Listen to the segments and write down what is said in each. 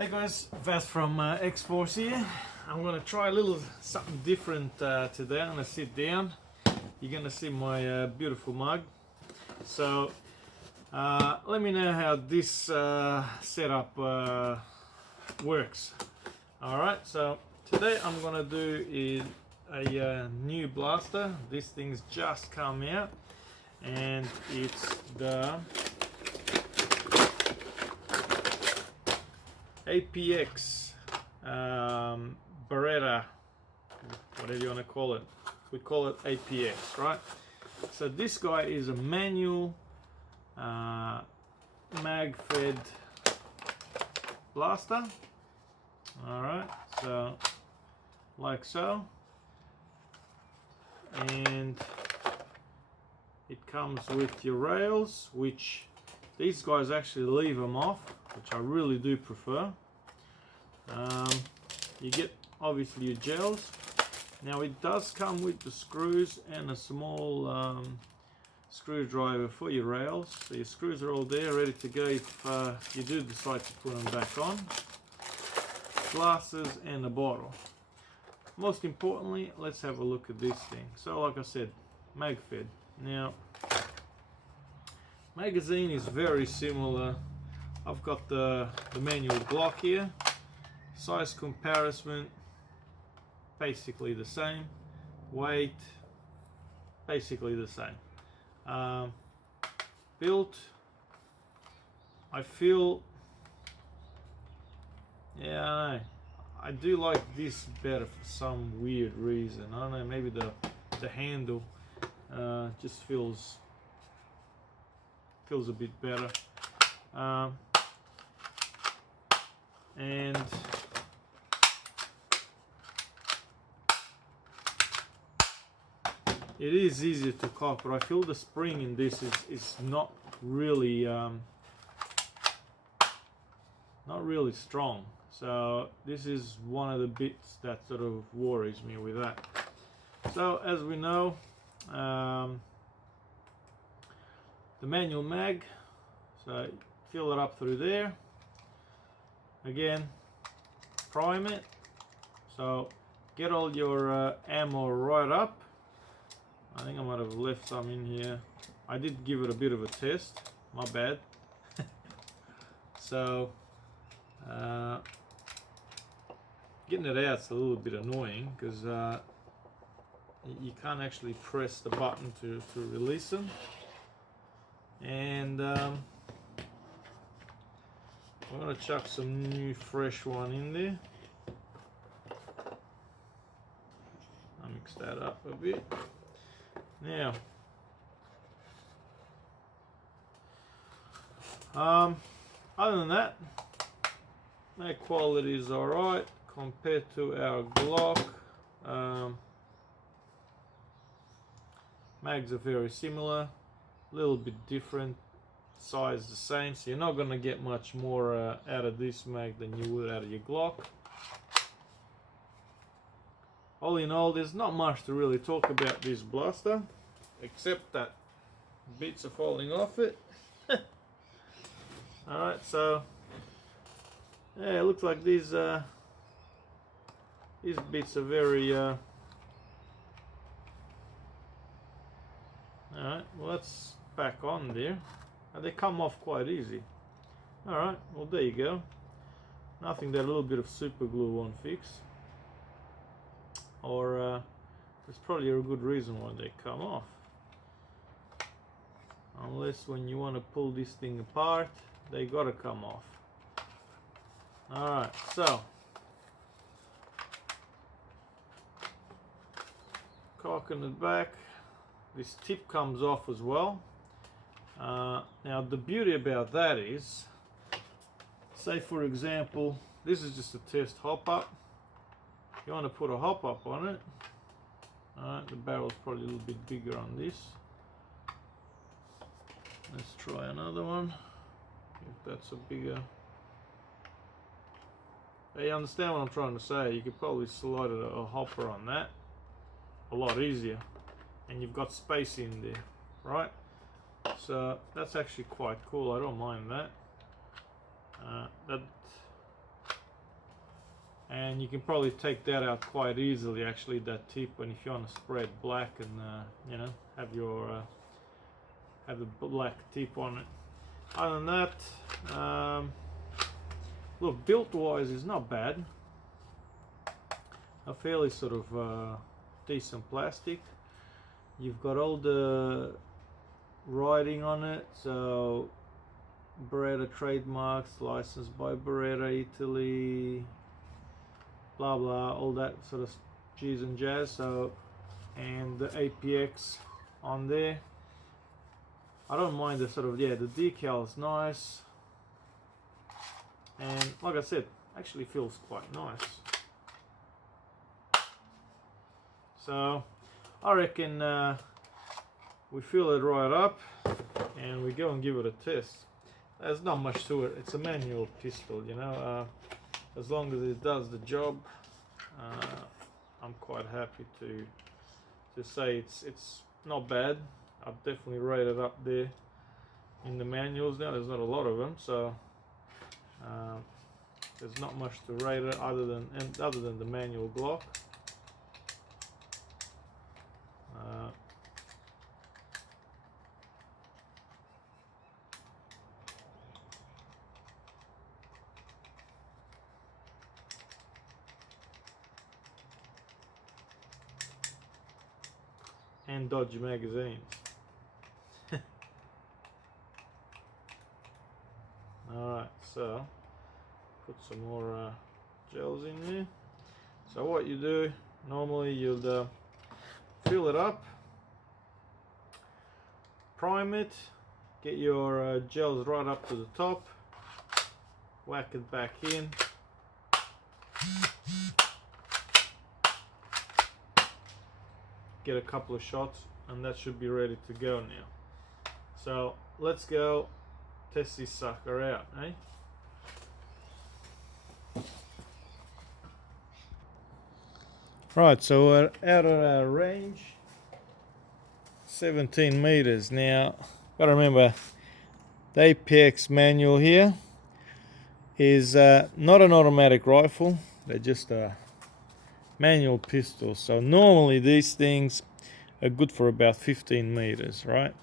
Hey guys, Vas from X-Force here. I'm gonna try a little something different today. I'm gonna sit down. You're gonna see my beautiful mug. So let me know how this setup works. Alright, so today I'm gonna do is a new blaster. This thing's just come out and it's the APX Beretta, whatever you want to call it. We call it APX, right? So this guy is a manual mag-fed blaster. Alright, so like so, and it comes with your rails, which these guys actually leave them off, which I really do prefer. You get obviously your gels. Now it does come with the screws and a small screwdriver for your rails. So your screws are all there ready to go if you do decide to put them back on. Glasses and a bottle. Most importantly, let's have a look at this thing. So like I said, mag-fed. Now magazine is very similar. I've got the manual Glock here. Size comparison, basically the same. Weight, basically the same. Built, I feel, yeah, I know. I do like this better for some weird reason. I don't know, maybe the handle just feels a bit better. And it is easier to cock, but I feel the spring in this is not really strong. So this is one of the bits that sort of worries me with that. So as we know, the manual mag, so fill it up through there. Again, prime it. So get all your ammo right up. I think I might have left some in here. I did give it a bit of a test, my bad. So getting it out is a little bit annoying because you can't actually press the button to release them. And I'm going to chuck some new fresh one in there. I'll mix that up a bit. Now, other than that, mag quality is alright compared to our Glock. Mags are very similar, a little bit different, size the same, so you're not going to get much more out of this mag than you would out of your Glock. All in all, there's not much to really talk about this blaster, except that bits are falling off it. Alright, so yeah, it looks like these bits are very alright, well that's back on there. And they come off quite easy. Alright, well there you go. Nothing that a little bit of super glue won't fix. Or there's probably a good reason why they come off. Unless when you want to pull this thing apart, they gotta come off. Alright, so cocking it back. This tip comes off as well. Now the beauty about that is, say for example, this is just a test hop up. You want to put a hop up on it. Alright, the barrel's probably a little bit bigger on this. Let's try another one. If that's a bigger. You understand what I'm trying to say? You could probably slide a hopper on that a lot easier, and you've got space in there, right? So that's actually quite cool. I don't mind that. That and you can probably take that out quite easily, actually, that tip, and if you want to spread black and you know, have your have the black tip on it. Other than that, look, built wise is not bad. A fairly sort of decent plastic. You've got all the writing on it, so Beretta trademarks, licensed by Beretta Italy, blah blah, all that sort of jizz and jazz. So, and the APX on there. I don't mind the sort of, yeah, the decal is nice, and like I said, actually feels quite nice. So I reckon we fill it right up and we go and give it a test. There's not much to it. It's a manual pistol, you know. As long as it does the job, I'm quite happy to say it's not bad. I've definitely rated up there in the manuals. Now there's not a lot of them, so there's not much to rate it other than the manual Glock. And Dodge magazines. Alright, so put some more gels in there. So what you do, normally you'd fill it up, prime it, get your gels right up to the top, whack it back in, get a couple of shots, and that should be ready to go now. So let's go test this sucker out, eh? Right, so we're out of our range, 17 meters. Now, gotta remember, the APX manual here is not an automatic rifle, they're just a manual pistol. So normally these things are good for about 15 meters, right?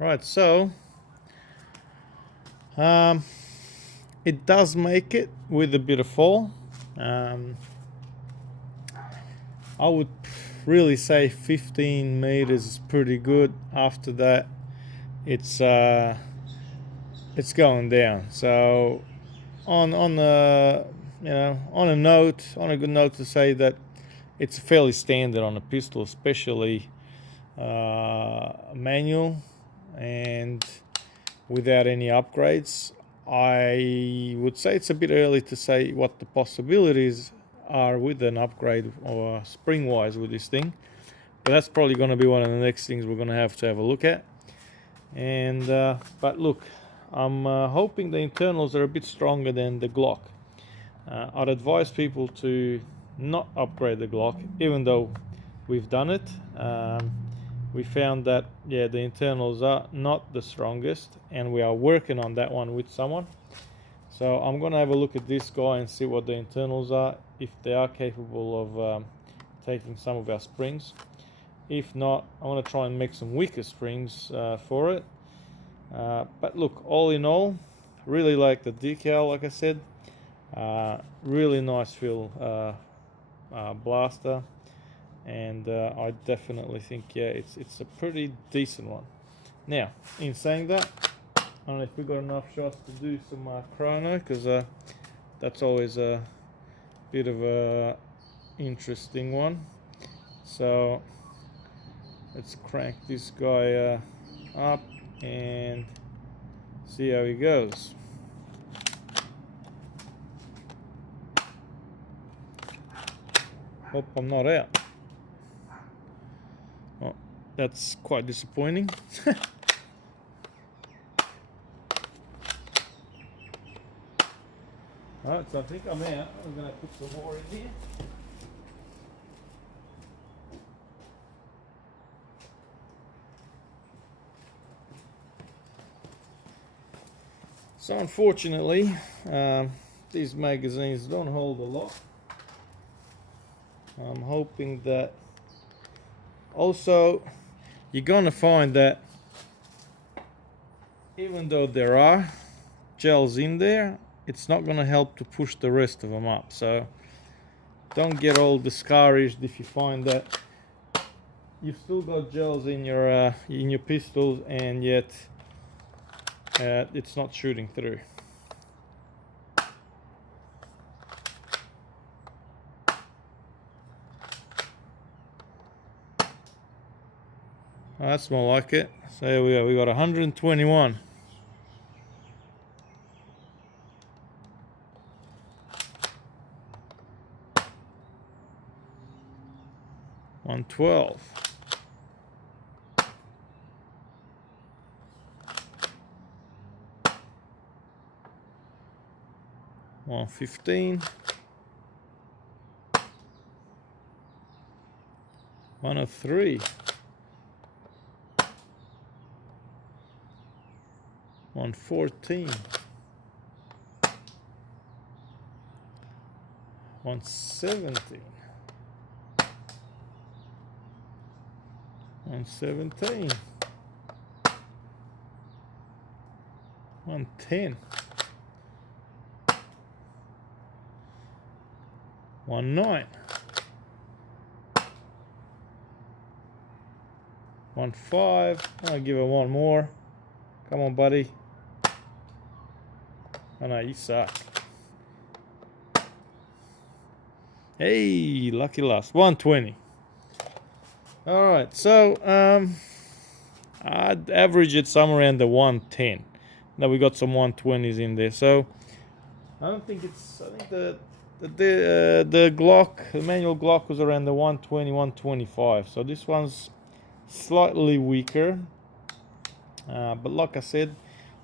Right, so it does make it with a bit of fall. I would really say 15 meters is pretty good. After that, it's going down. So on a good note to say that it's fairly standard on a pistol, especially manual and without any upgrades. I would say it's a bit early to say what the possibilities are with an upgrade or spring wise with this thing, but that's probably going to be one of the next things we're going to have a look at. And but look, I'm hoping the internals are a bit stronger than the Glock. I'd advise people to not upgrade the Glock, even though we've done it. We found that, yeah, the internals are not the strongest, and we are working on that one with someone. So I'm going to have a look at this guy and see what the internals are, if they are capable of taking some of our springs. If not, I want to try and make some weaker springs for it. But look, all in all, really like the decal, like I said. Really nice feel blaster. And I definitely think, yeah, it's a pretty decent one. Now, in saying that, I don't know if we got enough shots to do some chrono, because that's always a bit of a interesting one. So let's crank this guy up and see how he goes. Hope I'm not out. Oh, that's quite disappointing. Alright, so I think I'm out. I'm going to put some more in here. So unfortunately, these magazines don't hold a lot. I'm hoping that also you're going to find that even though there are gels in there, it's not going to help to push the rest of them up. So don't get all discouraged if you find that you've still got gels in your pistols and yet it's not shooting through. Oh, that's more like it. So there we go. We got 121. $112. $115. $103. $114. $117. $117. $110. $109. $105. I'll give it one more. Come on, buddy. Oh no, you suck. Hey, lucky last. 120. Alright, so I'd average it somewhere around the 110. Now we got some 120s in there, so I don't think it's, I think the Glock, the manual Glock was around the 120, 125. So this one's slightly weaker, but like I said,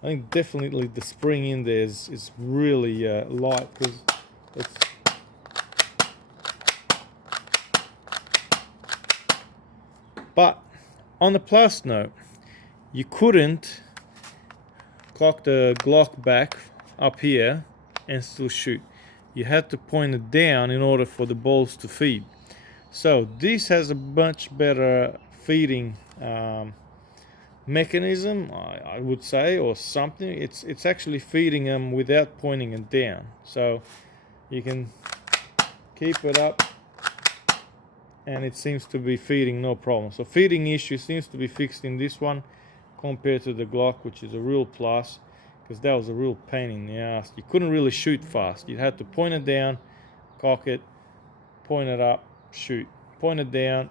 I think definitely the spring in there is really light, because it's but on the plus note, you couldn't cock the Glock back up here and still shoot. You had to point it down in order for the balls to feed. So this has a much better feeding mechanism, I would say, or something. It's actually feeding them without pointing it down. So you can keep it up and it seems to be feeding no problem. So feeding issue seems to be fixed in this one compared to the Glock, which is a real plus, because that was a real pain in the ass. You couldn't really shoot fast. You had to point it down, cock it, point it up, shoot, point it down,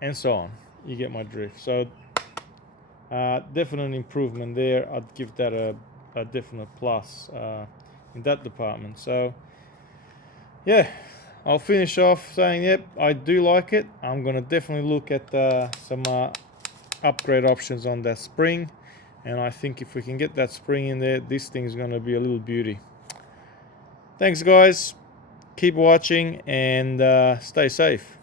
and so on. You get my drift. So definite improvement there. I'd give that a definite plus in that department. So yeah, I'll finish off saying, yep, I do like it. I'm gonna definitely look at some upgrade options on that spring, and I think if we can get that spring in there, this thing's gonna be a little beauty. Thanks guys, keep watching and stay safe.